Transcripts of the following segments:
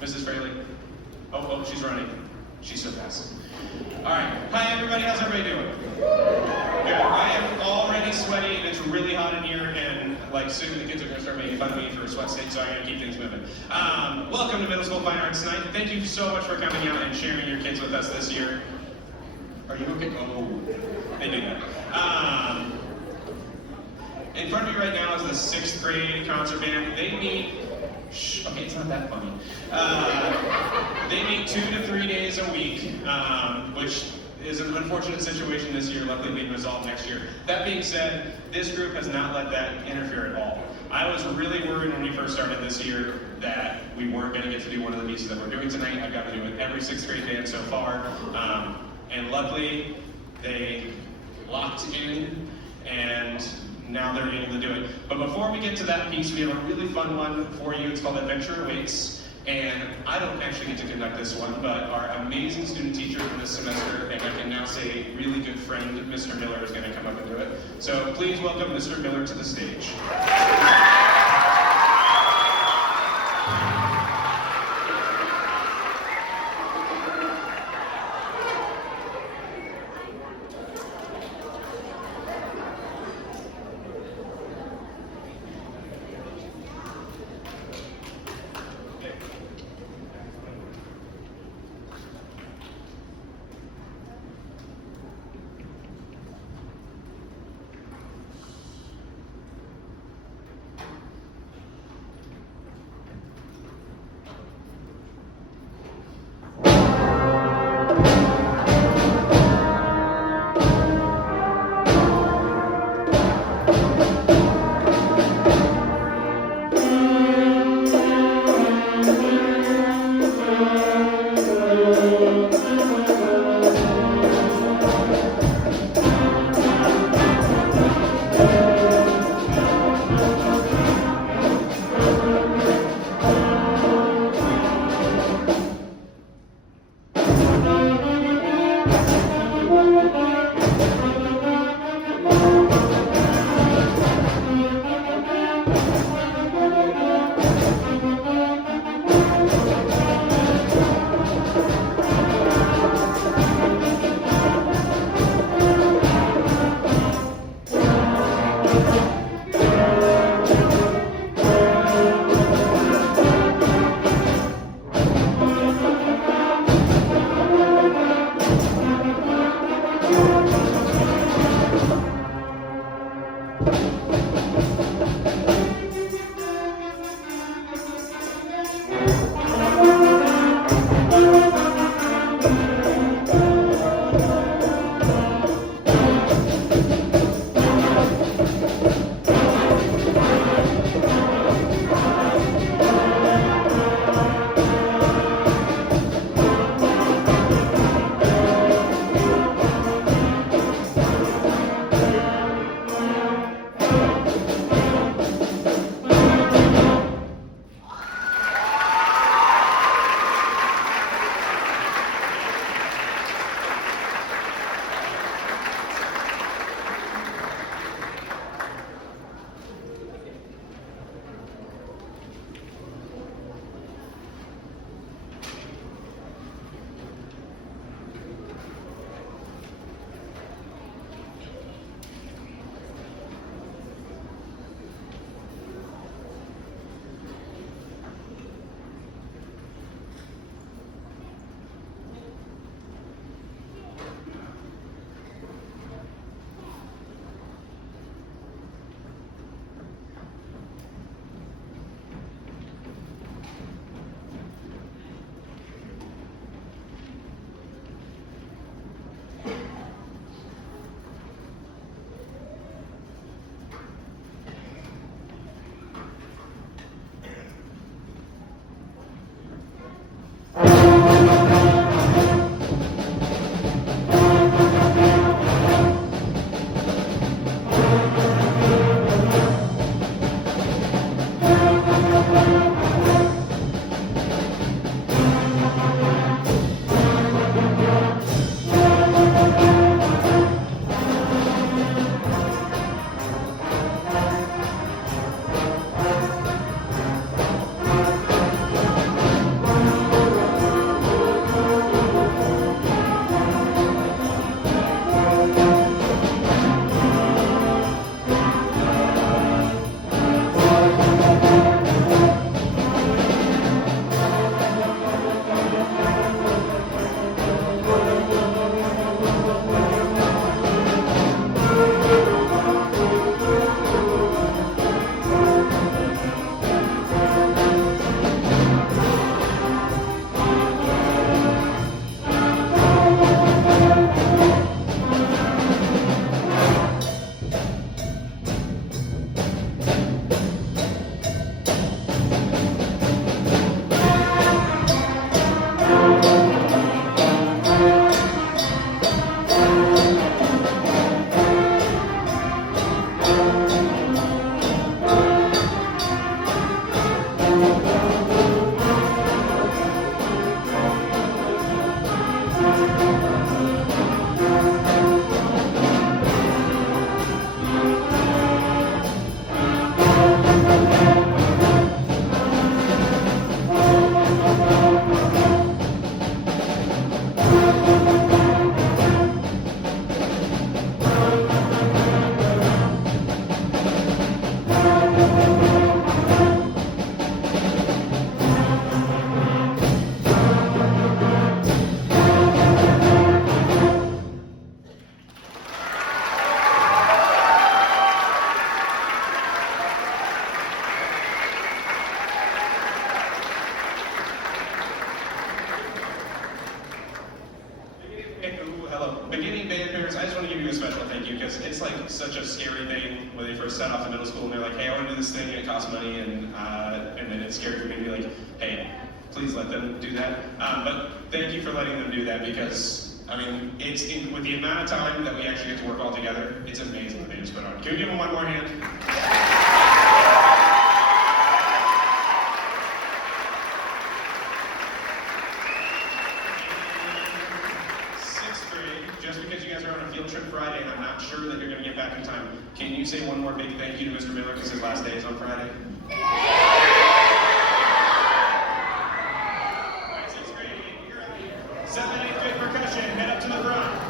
Mrs. Fraley? Oh, she's running. She's so fast. All right. Hi, everybody. How's everybody doing? Good. I am already sweaty, and it's really hot in here, and soon the kids are going to start making fun of me for a sweat state, so I'm going to keep things moving. Welcome to Middle School Fine Arts Night. Thank you so much for coming out and sharing your kids with us this year. Are you okay? Oh, they do that. In front of me right now is the 6th grade concert band. They meet, okay, it's not that funny. They meet 2 to 3 days a week, which is an unfortunate situation this year, luckily being resolved next year. That being said, this group has not let that interfere at all. I was really worried when we first started this year that we weren't going to get to do one of the pieces that we're doing tonight. I've got to do it every 6th grade band so far, and luckily they locked in, and now they're able to do it. But before we get to that piece, we have a really fun one for you. It's called Adventure Awaits. And I don't actually get to conduct this one, but our amazing student teacher for this semester, and I can now say really good friend, Mr. Miller, is going to come up and do it. So please welcome Mr. Miller to the stage. because it's like such a scary thing when they first set off to middle school and they're like, hey, I want to do this thing and it costs money, and then it's scary for me to be like, hey, please let them do that. But thank you for letting them do that, because I mean, with the amount of time that we actually get to work all together, it's amazing what they just put on. Can we give them one more hand? Just because you guys are on a field trip Friday and I'm not sure that you're going to get back in time, can you say one more big thank you to Mr. Miller because his last day is on Friday? Alright, 6th grade, you're ready. 7th and 8th grade percussion, head up to the front.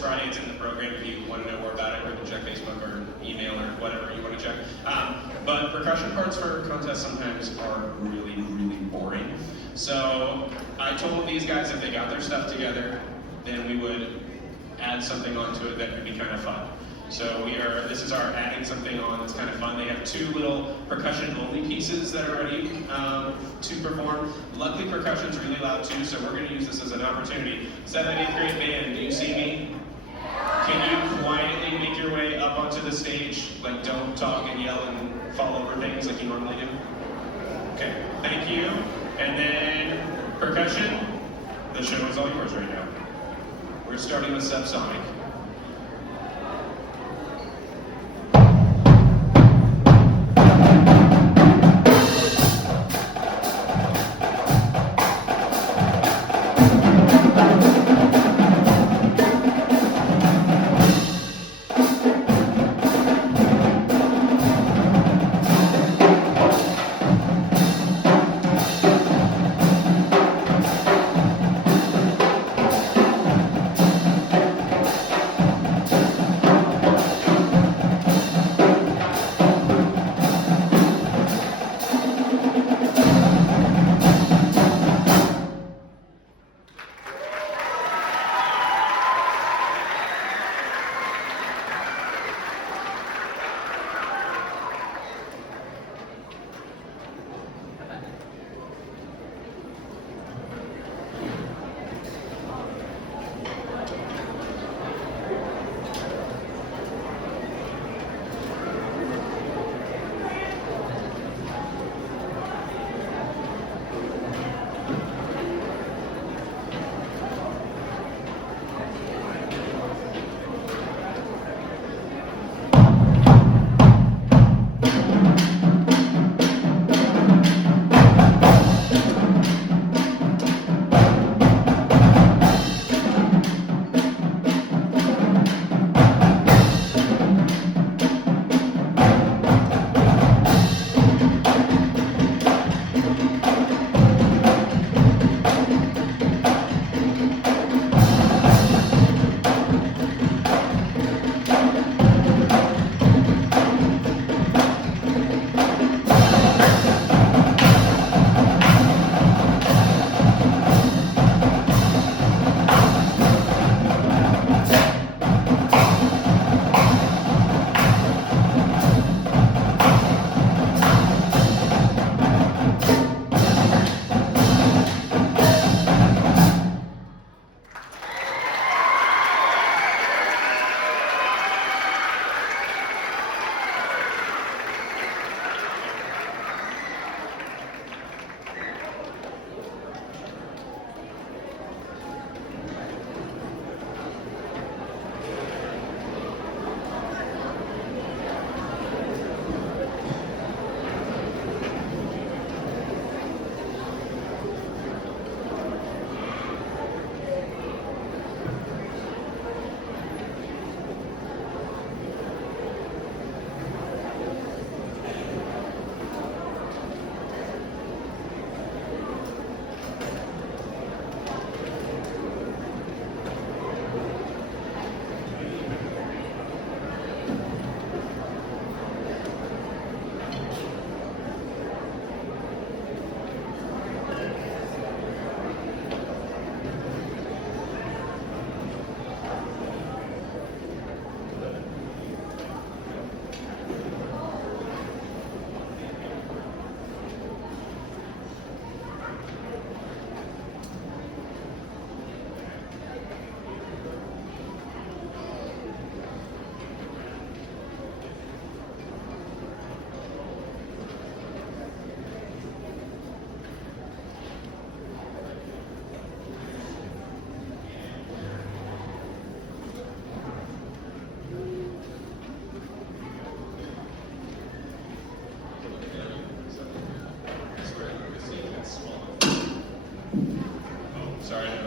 Friday, it's in the program. If you want to know more about it, or you can check Facebook or email or whatever you want to check. But percussion parts for contests sometimes are really, really boring. So I told these guys if they got their stuff together, then we would add something onto it that could be kind of fun. So this is our adding something on that's kind of fun. They have 2 little percussion-only pieces that are ready to perform. Luckily, percussion's really loud too, so we're going to use this as an opportunity. 7th and 8th grade band, do you see me? Can you quietly make your way up onto the stage? Like, don't talk and yell and fall over things like you normally do. Okay, thank you. And then percussion, the show is all yours right now. We're starting with Subsonic.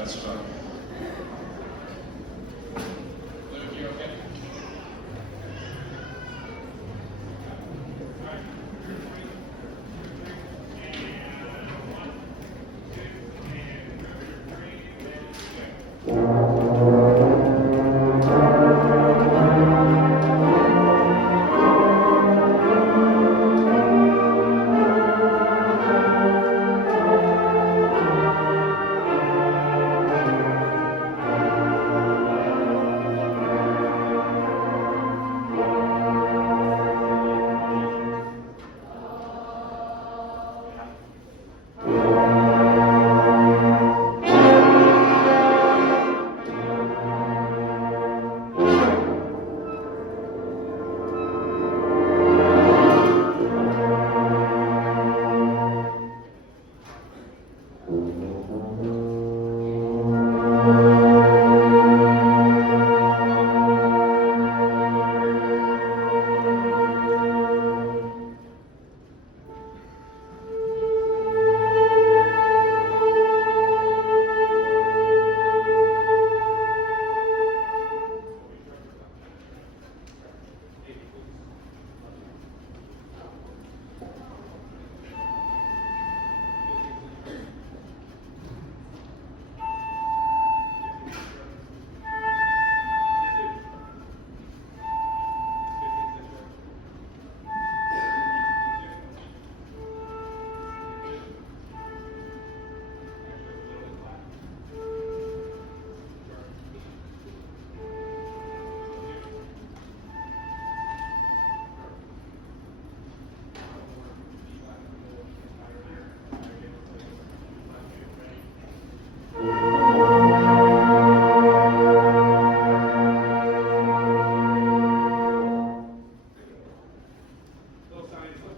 That's fun. Luke, you okay?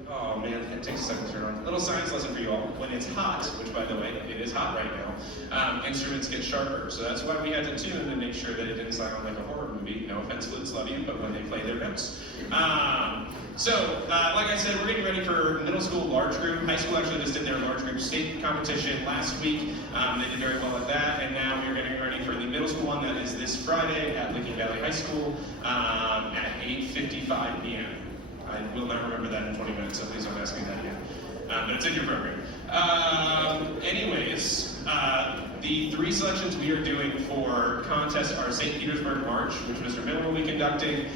Oh man, it takes a second to turn on. Little science lesson for you all. When it's hot, which by the way, it is hot right now, instruments get sharper. So that's why we had to tune to make sure that it didn't sound like a horror movie. No offense, flutes love you, but when they play their notes. Like I said, we're getting ready for middle school large group. High school actually just did their large group state competition last week. They did very well at that, and now we're getting ready for the middle school one that is this Friday at Licking Valley High School at 8:55 p.m. I will not remember that in 20 minutes, so please don't ask me that again. But it's in your program. The three selections we are doing for contests are St. Petersburg March, which Mr. Miller will be conducting,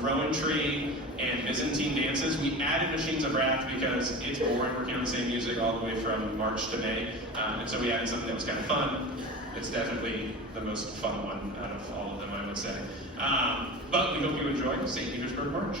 Rowan Tree, and Byzantine dances. We added Machines of Wrath because it's boring working on the same music all the way from March to May. And so we added something that was kind of fun. It's definitely the most fun one out of all of them, I would say. But we hope you enjoy St. Petersburg March.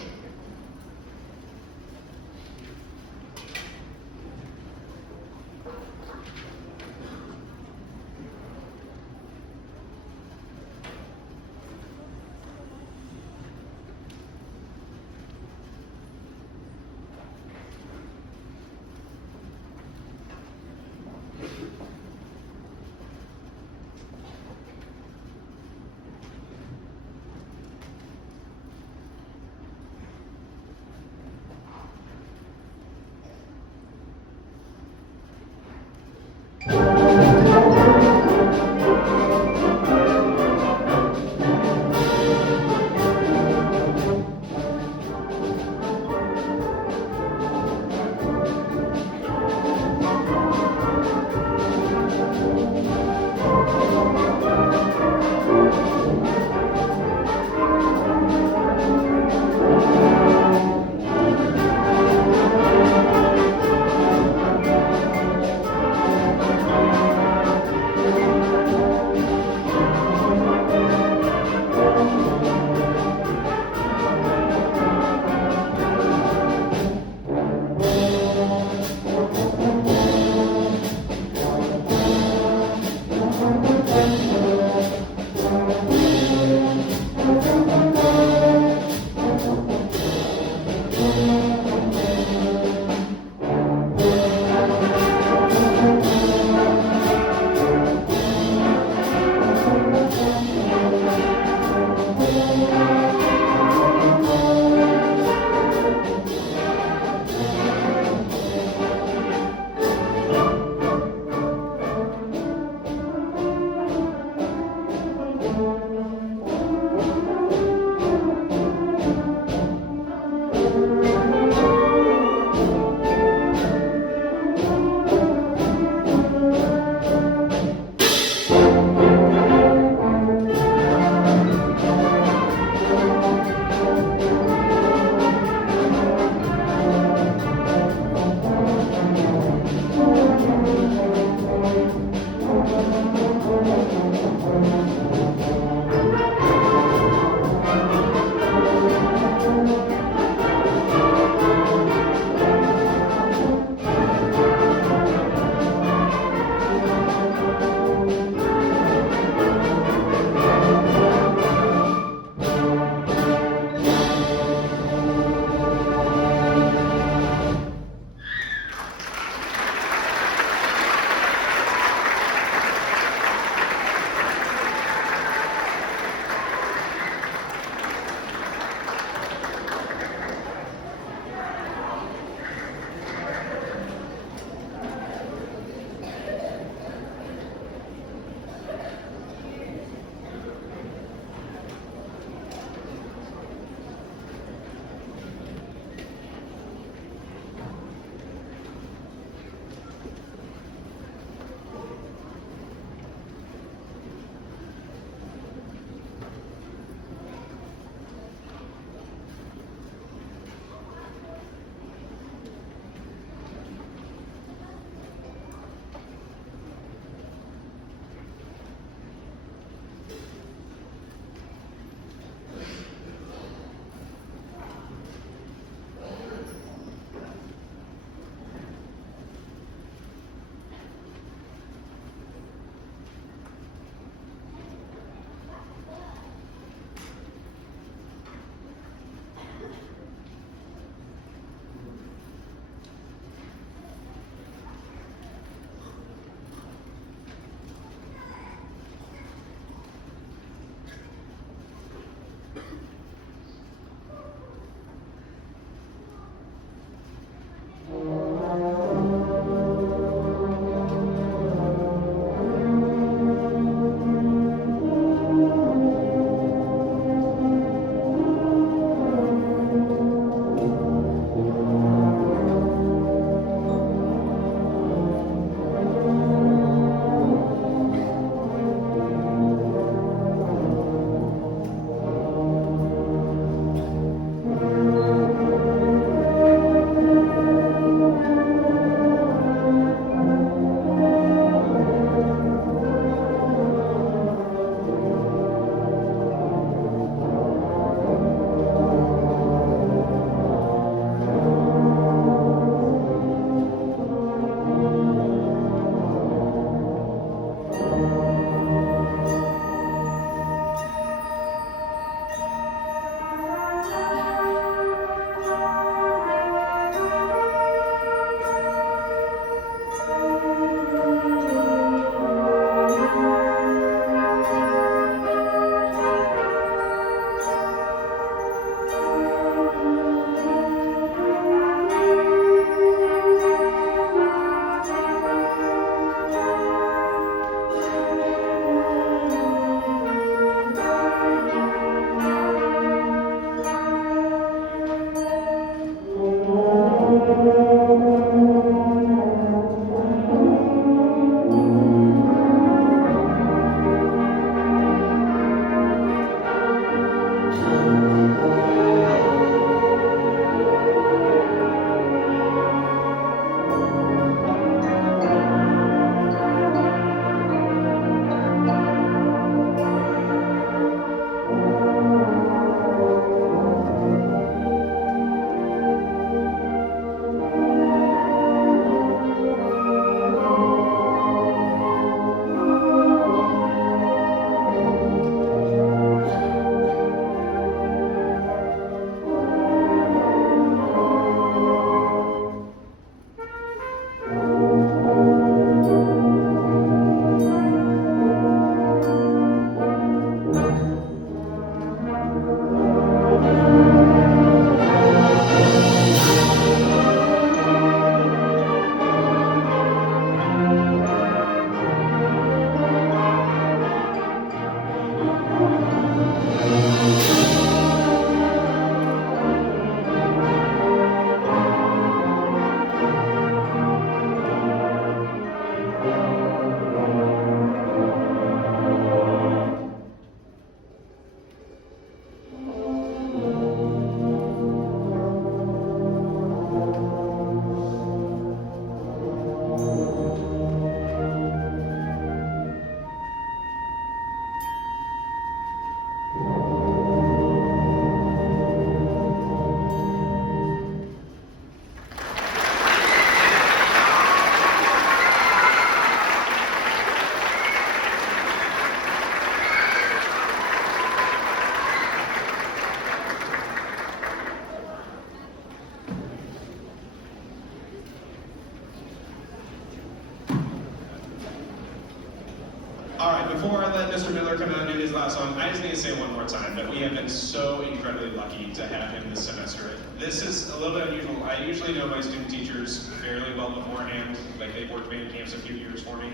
All right, before I let Mr. Miller come out and do his last song, I just need to say one more time that we have been so incredibly lucky to have him this semester. This is a little bit unusual. I usually know my student teachers fairly well beforehand, like they've worked band camps a few years for me.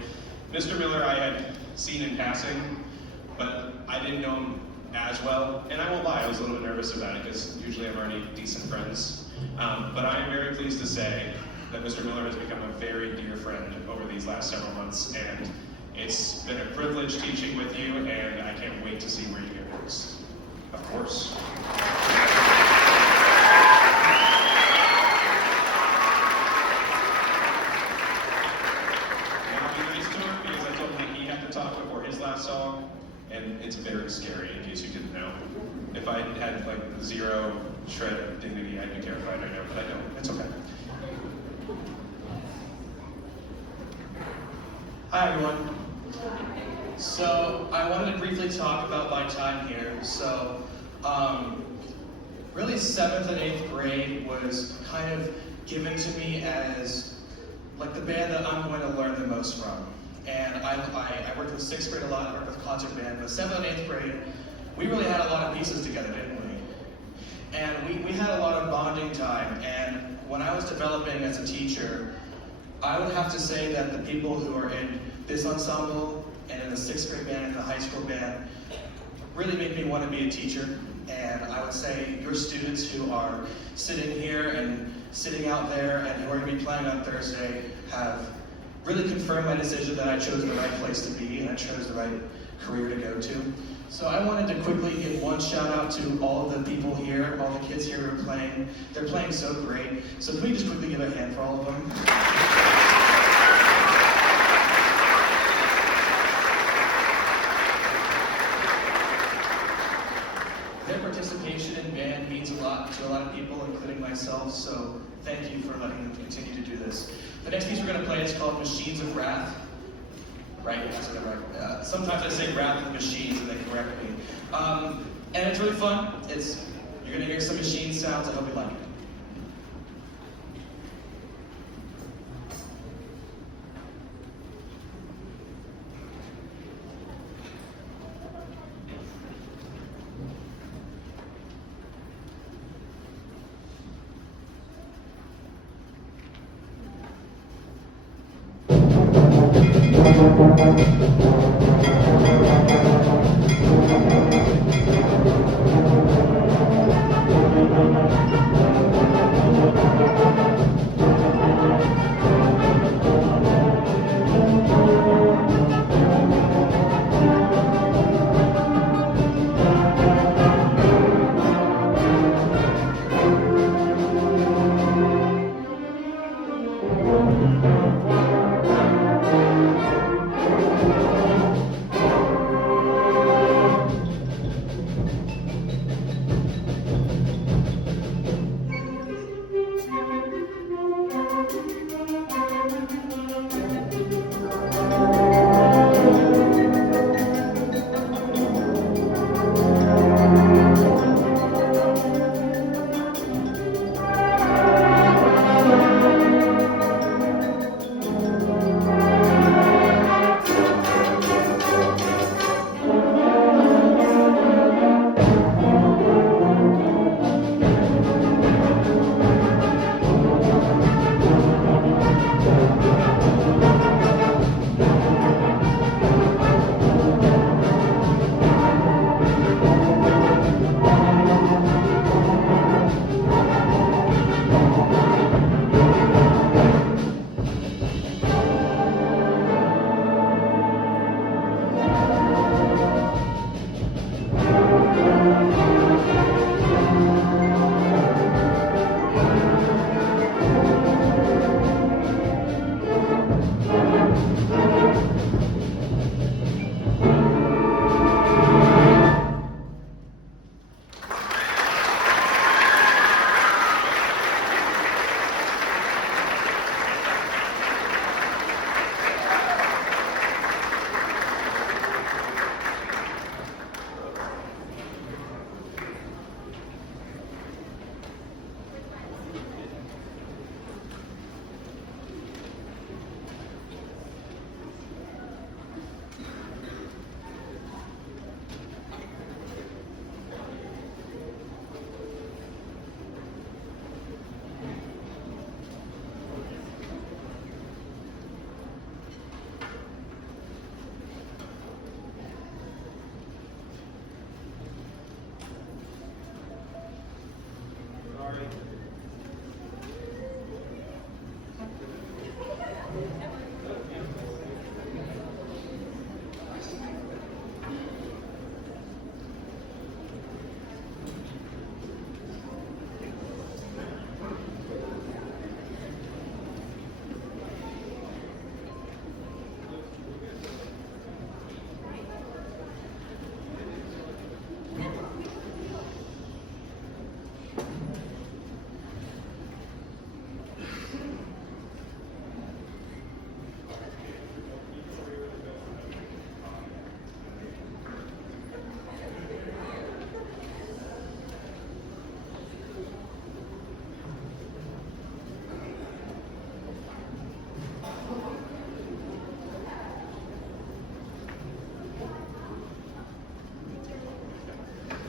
Mr. Miller I had seen in passing, but I didn't know him as well, and I won't lie, I was a little bit nervous about it because usually I'm already decent friends. But I am very pleased to say that Mr. Miller has become a very dear friend over these last several months, and it's been a privilege teaching with you, and I can't wait to see where you go next. Of course. And I'll be nice to him because I told him he had to talk before his last song, and it's very scary in case you didn't know. If I had like zero shred of dignity, I'd be terrified right now, but I don't. It's okay. Hi everyone. So I wanted to briefly talk about my time here. So really 7th and 8th grade was kind of given to me as like the band that I'm going to learn the most from. And I worked with 6th grade a lot, I worked with concert band, but 7th and 8th grade, we really had a lot of pieces together, didn't we? And we had a lot of bonding time, and when I was developing as a teacher, I would have to say that the people who are in this ensemble and in the 6th grade band and the high school band really made me want to be a teacher. And I would say your students who are sitting here and sitting out there and who are going to be playing on Thursday have really confirmed my decision that I chose the right place to be and I chose the right career to go to. So I wanted to quickly give one shout out to all of the people here, all the kids here who are playing. They're playing so great. So can we just quickly give a hand for all of them? Their participation in band means a lot to a lot of people, including myself, so thank you for letting them continue to do this. The next piece we're going to play is called Machines of Wrath. Right, that's what I'm right. Sometimes I say Wrath of Machines and they correct me. And it's really fun. You're going to hear some machine sounds. I hope you like it.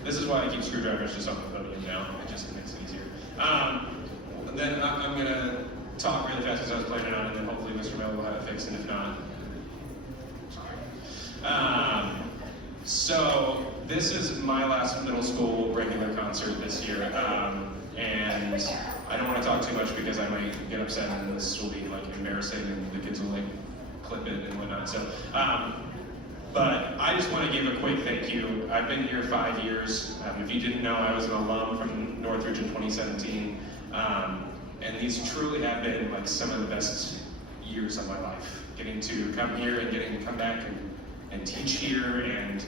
This is why I keep screwdrivers just on the podium now. It just makes it easier. Then I'm going to talk really fast as I was planning on, and then hopefully Mr. Mel will have it fixed, and if not, so this is my last middle school regular concert this year, and I don't want to talk too much because I might get upset and this will be like embarrassing and the kids will like clip it and whatnot. So, but I just want to give a quick thank you. I've been here 5 years. If you didn't know, I was an alum from Northridge in 2017, and these truly have been like some of the best years of my life. Getting to come here and getting to come back and teach here and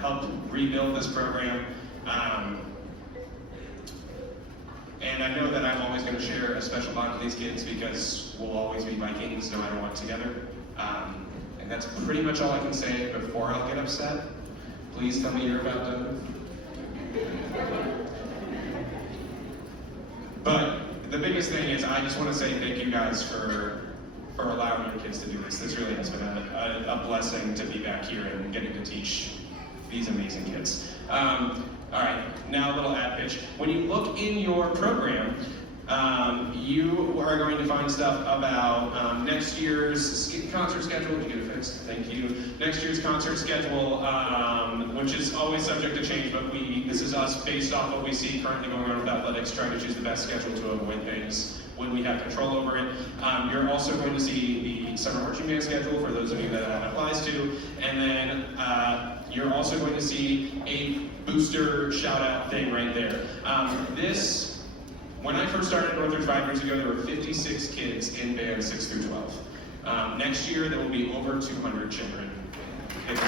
help rebuild this program. And I know that I'm always going to share a special bond with these kids because we'll always be Vikings no matter what together. And that's pretty much all I can say before I'll get upset. Please tell me you're about done. But the biggest thing is I just want to say thank you guys for allowing your kids to do this. This really has been a blessing to be back here and getting to teach these amazing kids. All right, now a little ad pitch. When you look in your program, you are going to find stuff about next year's concert schedule. Did you get it fixed? Thank you. Next year's concert schedule, which is always subject to change, but this is us based off what we see currently going on with athletics, trying to choose the best schedule to avoid things when we have control over it. You're also going to see the summer marching band schedule for those of you that that applies to, and then you're also going to see a booster shout out thing right there. When I first started Northridge 5 years ago, there were 56 kids in band 6 through 12. Next year, there will be over 200 children. And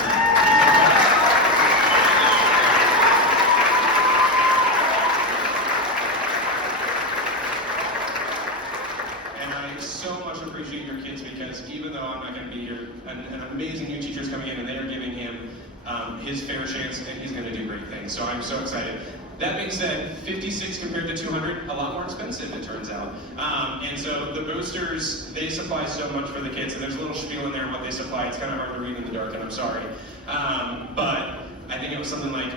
I so much appreciate your kids because even though I'm not going to be here, an amazing new teacher is coming in and they are giving him his fair chance and he's going to do great things. So I'm so excited. That being said, 56 compared to 200, a lot more expensive, it turns out. And so the boosters, they supply so much for the kids, and there's a little spiel in there what they supply. It's kind of hard to read in the dark, and I'm sorry. But I think it was something like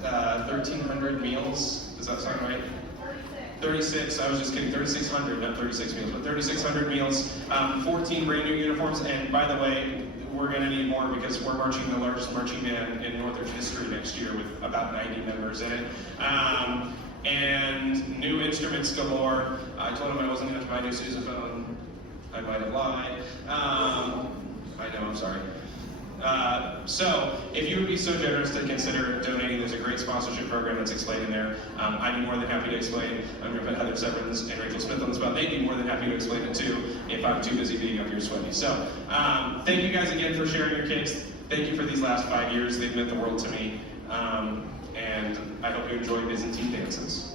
1,300 meals. Does that sound right? 36, I was just kidding, 3,600, not 36 meals, but 3,600 meals, 14 brand new uniforms, and by the way, we're going to need more because we're marching the largest marching band in Northridge history next year with about 90 members in it. And new instruments galore. I told him I wasn't going to buy a new sousaphone. I might have lied. I know, I'm sorry. So, if you would be so generous to consider donating, there's a great sponsorship program that's explained in there. I'd be more than happy to explain. I'm going to put Heather Severns and Rachel Smith on the spot. They'd be more than happy to explain it too if I'm too busy being up here sweaty. So, thank you guys again for sharing your kids. Thank you for these last 5 years. They've meant the world to me. And I hope you enjoy Byzantine dances.